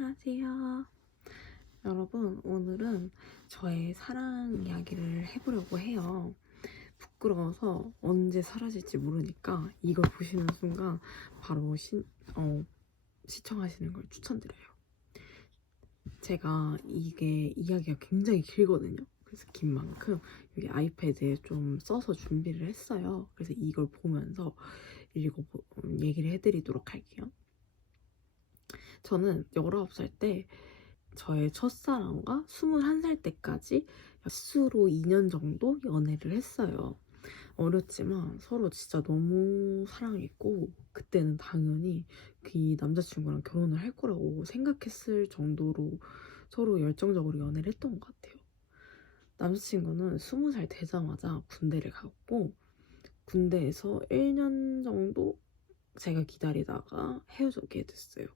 안녕하세요. 여러분, 오늘은 저의 사랑 이야기를 해보려고 해요. 부끄러워서 언제 사라질지 모르니까 이걸 보시는 순간 바로 시청하시는 걸 추천드려요. 제가 이게 이야기가 굉장히 길거든요. 그래서 긴 만큼 여기 아이패드에 좀 써서 준비를 했어요. 그래서 이걸 보면서 얘기를 해드리도록 할게요. 저는 19살 때 저의 첫사랑과 21살 때까지 스스로 2년 정도 연애를 했어요. 어렸지만 서로 진짜 너무 사랑했고, 그때는 당연히 그 남자친구랑 결혼을 할 거라고 생각했을 정도로 서로 열정적으로 연애를 했던 것 같아요. 남자친구는 20살 되자마자 군대를 갔고, 군대에서 1년 정도 제가 기다리다가 헤어지게 됐어요.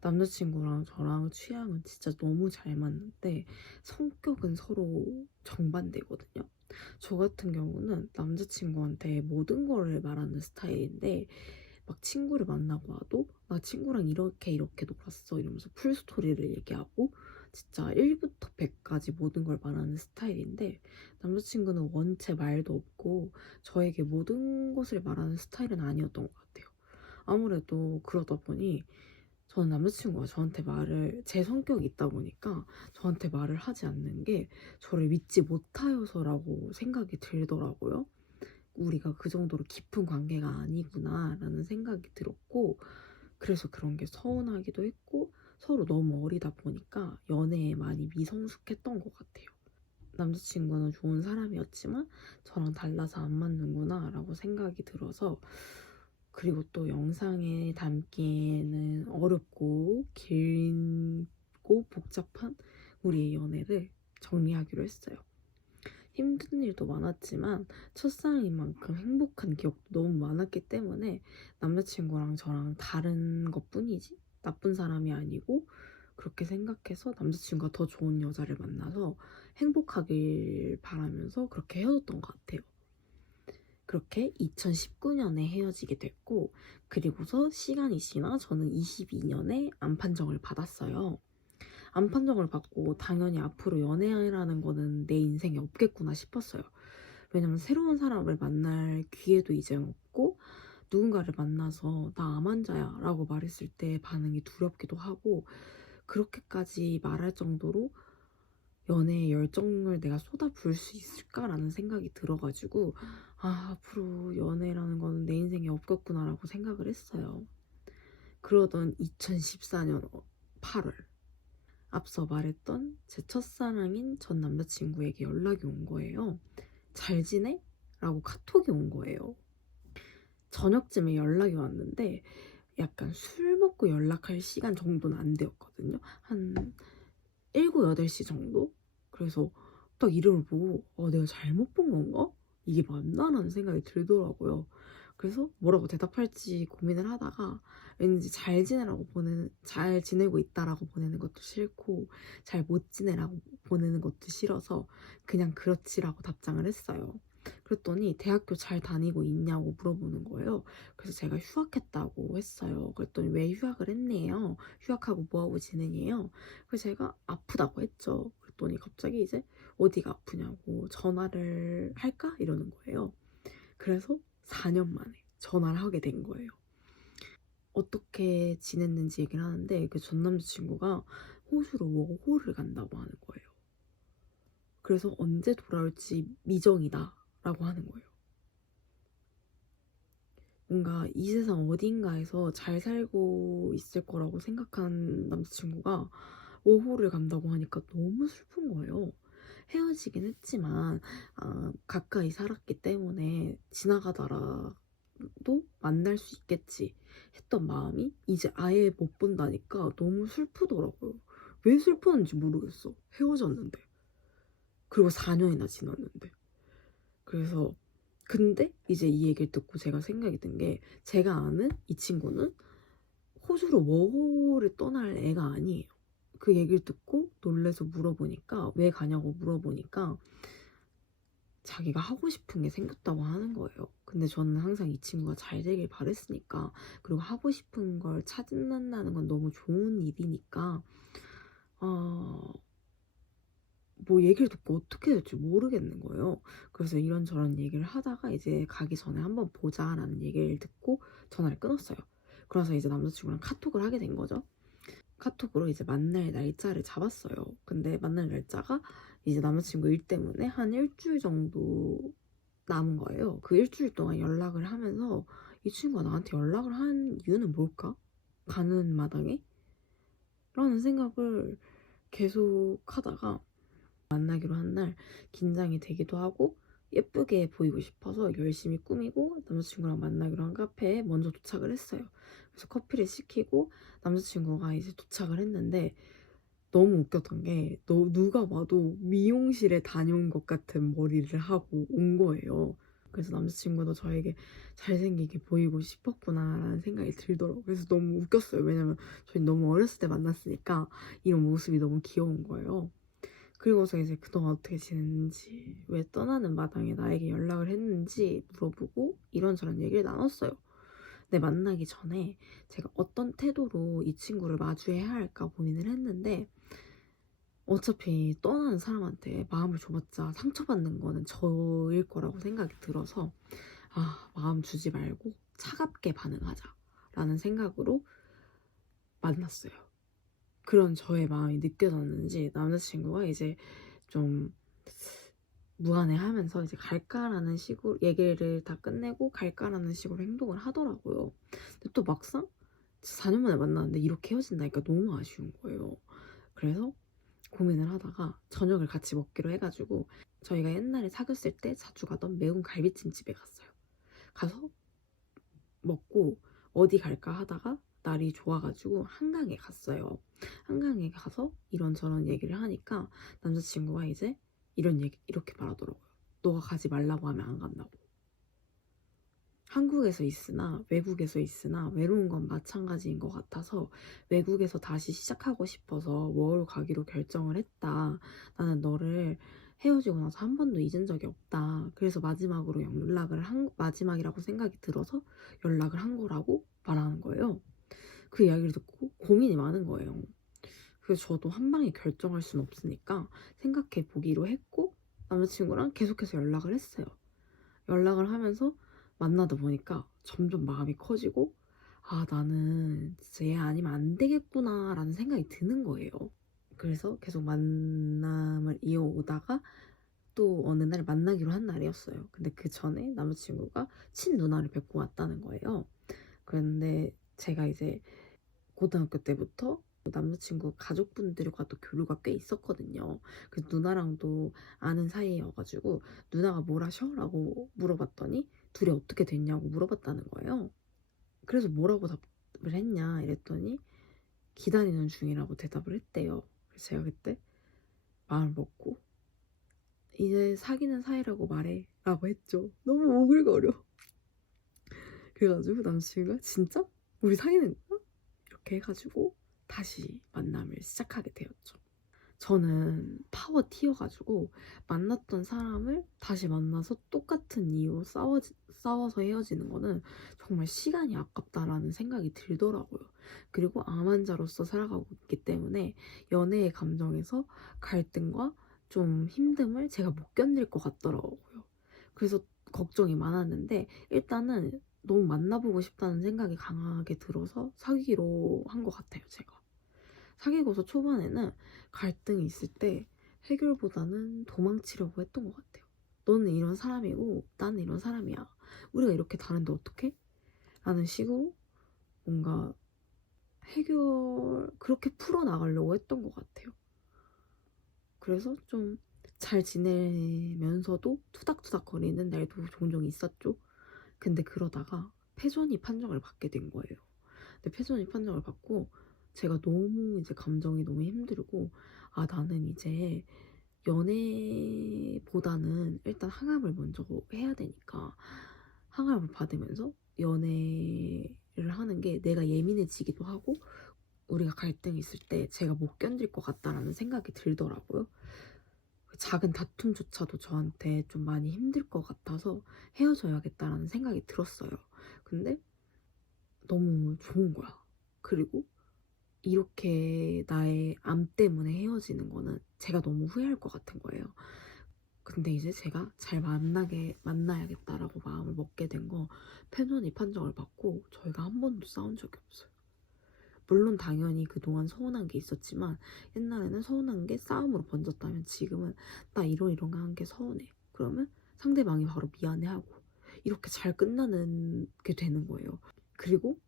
남자친구랑 저랑 취향은 진짜 너무 잘 맞는데 성격은 서로 정반대거든요. 저 같은 경우는 남자친구한테 모든 거를 말하는 스타일인데, 막 친구를 만나고 와도 나 친구랑 이렇게 놀았어 이러면서 풀스토리를 얘기하고 진짜 1부터 100까지 모든 걸 말하는 스타일인데, 남자친구는 원체 말도 없고 저에게 모든 것을 말하는 스타일은 아니었던 것 같아요. 아무래도 그러다 보니 저는 남자친구가 제 성격이 있다 보니까 저한테 말을 하지 않는 게 저를 믿지 못하여서라고 생각이 들더라고요. 우리가 그 정도로 깊은 관계가 아니구나 라는 생각이 들었고, 그래서 그런 게 서운하기도 했고, 서로 너무 어리다 보니까 연애에 많이 미성숙했던 것 같아요. 남자친구는 좋은 사람이었지만 저랑 달라서 안 맞는구나 라고 생각이 들어서, 그리고 또 영상에 담기에는 어렵고 길고 복잡한 우리의 연애를 정리하기로 했어요. 힘든 일도 많았지만 첫사랑인 만큼 행복한 기억도 너무 많았기 때문에 남자친구랑 저랑 다른 것뿐이지 나쁜 사람이 아니고, 그렇게 생각해서 남자친구가 더 좋은 여자를 만나서 행복하길 바라면서 그렇게 헤어졌던 것 같아요. 그렇게 2019년에 헤어지게 됐고, 그리고서 시간이 지나 저는 22년에 암 판정을 받았어요. 암 판정을 받고 당연히 앞으로 연애라는 거는 내 인생에 없겠구나 싶었어요. 왜냐면 새로운 사람을 만날 기회도 이제 없고, 누군가를 만나서 나 암 환자야 라고 말했을 때 반응이 두렵기도 하고, 그렇게까지 말할 정도로 연애에 열정을 내가 쏟아부을 수 있을까라는 생각이 들어가지고, 앞으로 연애라는 거는 내 인생에 없겠구나라고 생각을 했어요. 그러던 2014년 8월, 앞서 말했던 제 첫사랑인 전 남자친구에게 연락이 온 거예요. 잘 지내? 라고 카톡이 온 거예요. 저녁쯤에 연락이 왔는데 약간 술 먹고 연락할 시간 정도는 안 되었거든요. 한 7, 8시 정도? 그래서 딱 이름을 보고 내가 잘못 본 건가? 이게 맞나? 라는 생각이 들더라고요. 그래서 뭐라고 대답할지 고민을 하다가, 왠지 잘 지내고 있다라고 보내는 것도 싫고 잘 못 지내라고 보내는 것도 싫어서 그냥 그렇지라고 답장을 했어요. 그랬더니 대학교 잘 다니고 있냐고 물어보는 거예요. 그래서 제가 휴학했다고 했어요. 그랬더니 왜 휴학을 했네요. 휴학하고 뭐하고 지내냐요. 그래서 제가 아프다고 했죠. 그랬더니 갑자기 이제 어디가 아프냐고 전화를 할까? 이러는 거예요. 그래서 4년 만에 전화를 하게 된 거예요. 어떻게 지냈는지 얘기를 하는데, 그 전 남자친구가 호주로 워홀을 간다고 하는 거예요. 그래서 언제 돌아올지 미정이다 라고 하는 거예요. 뭔가 이 세상 어딘가에서 잘 살고 있을 거라고 생각한 남자친구가 워홀을 간다고 하니까 너무 슬픈 거예요. 헤어지긴 했지만 가까이 살았기 때문에 지나가다라도 만날 수 있겠지 했던 마음이 이제 아예 못 본다니까 너무 슬프더라고요. 왜 슬프는지 모르겠어. 헤어졌는데. 그리고 4년이나 지났는데. 그래서 근데 이제 이 얘기를 듣고 제가 생각이 든 게, 제가 아는 이 친구는 호주로 워홀을 떠날 애가 아니에요. 그 얘기를 듣고 놀래서 물어보니까, 왜 가냐고 물어보니까 자기가 하고 싶은 게 생겼다고 하는 거예요. 근데 저는 항상 이 친구가 잘 되길 바랬으니까, 그리고 하고 싶은 걸 찾는다는 건 너무 좋은 일이니까 아 뭐 얘기를 듣고 어떻게 해야 될지 모르겠는 거예요. 그래서 이런저런 얘기를 하다가 이제 "가기 전에 한번 보자."라는 얘기를 듣고 전화를 끊었어요. 그래서 이제 남자친구랑 카톡을 하게 된 거죠. 카톡으로 이제 만날 날짜를 잡았어요. 근데 만날 날짜가 이제 남자친구 일 때문에 한 일 주일 정도 남은 거예요. 그 일 주일 동안 연락을 하면서 '이 친구가 나한테 연락을 한 이유는 뭘까? 가는 마당에?' 라는 생각을 계속 하다가 만나기로 한 날 긴장이 되기도 하고 예쁘게 보이고 싶어서 열심히 꾸미고 남자친구랑 만나기로 한 카페에 먼저 도착을 했어요. 그래서 커피를 시키고 남자친구가 이제 도착을 했는데 너무 웃겼던 게 누가 봐도 미용실에 다녀온 것 같은 머리를 하고 온 거예요. 그래서 남자친구도 저에게 '잘생기게 보이고 싶었구나.'라는 생각이 들더라고요. 그래서 너무 웃겼어요. 왜냐면 저희 너무 어렸을 때 만났으니까 이런 모습이 너무 귀여운 거예요. 그리고서 이제 그동안 어떻게 지냈는지, 왜 떠나는 마당에 나에게 연락을 했는지 물어보고 이런저런 얘기를 나눴어요. 근데 만나기 전에 제가 어떤 태도로 이 친구를 마주해야 할까 고민을 했는데 어차피 떠나는 사람한테 마음을 줘봤자 상처받는 거는 저일 거라고 생각이 들어서 마음 주지 말고 차갑게 반응하자라는 생각으로 만났어요. 그런 저의 마음이 느껴졌는지 남자친구가 이제 좀 무안해하면서 이제 "갈까?"라는 식으로 얘기를 다 끝내고 "갈까?"라는 식으로 행동을 하더라고요. 근데 또 막상 4년 만에 만났는데 이렇게 헤어진다니까 너무 아쉬운 거예요. 그래서 고민을 하다가 저녁을 같이 먹기로 해 가지고 저희가 옛날에 사귀었을 때 자주 가던 매운 갈비찜 집에 갔어요. 가서 먹고 '어디 갈까?' 하다가 날이 좋아 가지고 한강에 갔어요. 한강에 가서 이런저런 얘기를 하니까 남자친구가 이제 이런 얘기 이렇게 말하더라고요. "너가 가지 말라고 하면 안 간다고. 한국에서 있으나 외국에서 있으나 외로운 건 마찬가지인 것 같아서 외국에서 다시 시작하고 싶어서 워홀 가기로 결정을 했다. 나는 너를 헤어지고 나서 한 번도 잊은 적이 없다. 그래서 마지막으로 연락을 한 마지막이라고 생각이 들어서 연락을 한 거라고 말하는 거예요. 그 이야기를 듣고 고민이 많은 거예요. 그래서 저도 한 방에 결정할 수는 없으니까 생각해 보기로 했고 남자친구랑 계속해서 연락을 했어요. 연락을 하면서 만나다 보니까 점점 마음이 커지고 '아 나는 진짜 얘 아니면 안 되겠구나.'라는 생각이 드는 거예요. 그래서 계속 만남을 이어오다가 또 어느 날 만나기로 한 날이었어요. 근데 그전에 남자친구가 친누나를 뵙고 왔다는 거예요. 그런데 제가 이제 고등학교 때부터 남자친구 가족분들과도 교류가 꽤 있었거든요. 그래서 누나랑도 아는 사이여 가지고 "누나가 뭘 하셔?" 라고 물어봤더니 "둘이 어떻게 됐냐."고 물어봤다는 거예요. 그래서 "뭐라고 답을 했냐?" 이랬더니 "기다리는 중이라."고 대답을 했대요. 그래서 제가 그때 마음을 먹고 "이제 사귀는 사이라고 말해."라고 했죠. 너무 오글거려. 그래 가지고 남자친구가 "진짜? 우리 사귀는 거야?" 이렇게 해 가지고 다시 만남을 시작하게 되었죠. 저는 파워 T여 가지고 만났던 사람을 다시 만나서 똑같은 이유로 싸워서 헤어지는 거는 정말 '시간이 아깝다.'라는 생각이 들더라고요. 그리고 암환자로서 살아가고 있기 때문에 연애의 감정에서 갈등과 좀 힘듦을 제가 못 견딜 것 같더라고요. 그래서 걱정이 많았는데 일단은 너무 만나보고 싶다는 생각이 강하게 들어서 사귀기로 한 것 같아요 제가. 사귀고서 초반에는 갈등이 있을 때 해결보다는 도망치려고 했던 것 같아요. "너는 이런 사람이고 나는 이런 사람이야. 우리가 이렇게 다른데 어떡해?" 라는 식으로 뭔가 그렇게 풀어나가려고 했던 것 같아요. 그래서 좀 잘 지내면서도 투닥투닥거리는 날도 종종 있었죠. 근데 그러다가 패전이 판정을 받게 된 거예요. 근데 패전이 판정을 받고 제가 너무 이제 감정이 너무 힘들고 '아 나는 이제 연애보다는 일단 항암을 먼저 해야 되니까 항암을 받으면서 연애를 하는 게 내가 예민해지기도 하고 우리가 갈등이 있을 때 제가 못 견딜 것 같다.'라는 생각이 들더라고요. 그 작은 다툼조차도 저한테 좀 많이 힘들 것 같아서 '헤어져야겠다.'라는 생각이 들었어요. 근데 너무 좋은 거야. 그리고 이렇게 나의 암 때문에 헤어지는 거는 제가 너무 후회할 것 같은 거예요. 근데 이제 제가 잘 만나야겠다라고 마음을 먹게 된 거, 패논이 판정을 받고 저희가 한 번도 싸운 적이 없어요. 물론 당연히 그동안 서운한 게 있었지만, 옛날에는 서운한 게 싸움으로 번졌다면 지금은 나 이런 거 한 게 서운해. 그러면 상대방이 바로 미안해하고 이렇게 잘 끝나는 게 되는 거예요. 그리고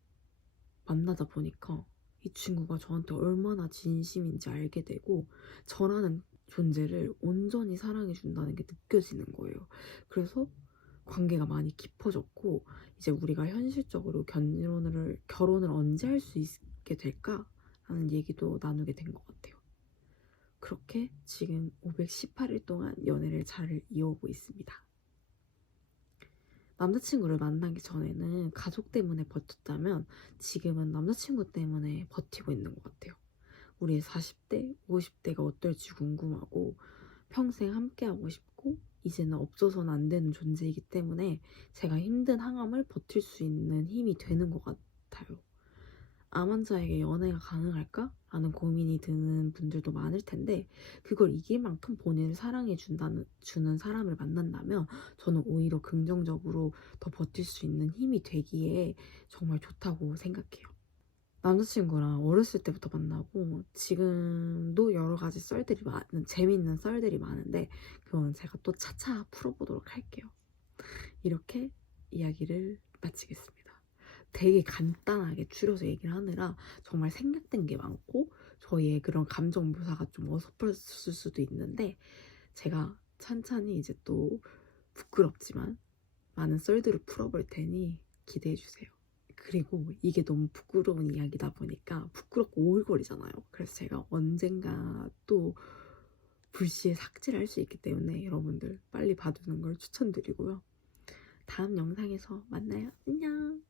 만나다 보니까 이 친구가 저한테 얼마나 진심인지 알게 되고, 저라는 존재를 온전히 사랑해준다는 게 느껴지는 거예요. 그래서 관계가 많이 깊어졌고, 이제 우리가 현실적으로 결혼을 언제 할 수 있게 될까라는 얘기도 나누게 된 것 같아요. 그렇게 지금 518일 동안 연애를 잘 이어오고 있습니다. 남자친구를 만나기 전에는 가족 때문에 버텼다면 지금은 남자친구 때문에 버티고 있는 것 같아요. 우리의 40대, 50대가 어떨지 궁금하고, 평생 함께하고 싶고, 이제는 없어서는 안 되는 존재이기 때문에 제가 힘든 항암을 버틸 수 있는 힘이 되는 것 같아요. 암 환자에게 연애가 가능할까? 라는 고민이 드는 분들도 많을 텐데, 그걸 이길 만큼 본인을 주는 사람을 만난다면 저는 오히려 긍정적으로 더 버틸 수 있는 힘이 되기에 정말 좋다고 생각해요. 남자친구랑 어렸을 때부터 만나고 지금도 여러 가지 재미있는 썰들이 많은데, 그건 제가 또 차차 풀어보도록 할게요. 이렇게 이야기를 마치겠습니다. 되게 간단하게 추려서 얘기를 하느라 정말 생략된 게 많고 저희의 그런 감정 묘사가 좀 어설펐을 수도 있는데, 제가 찬찬히 이제 또 부끄럽지만 많은 썰들을 풀어볼 테니 기대해 주세요. 그리고 이게 너무 부끄러운 이야기다 보니까 부끄럽고 오글거리잖아요. 그래서 제가 언젠가 또 불시에 삭제를 할 수 있기 때문에 여러분들 빨리 봐두는 걸 추천드리고요. 다음 영상에서 만나요. 안녕.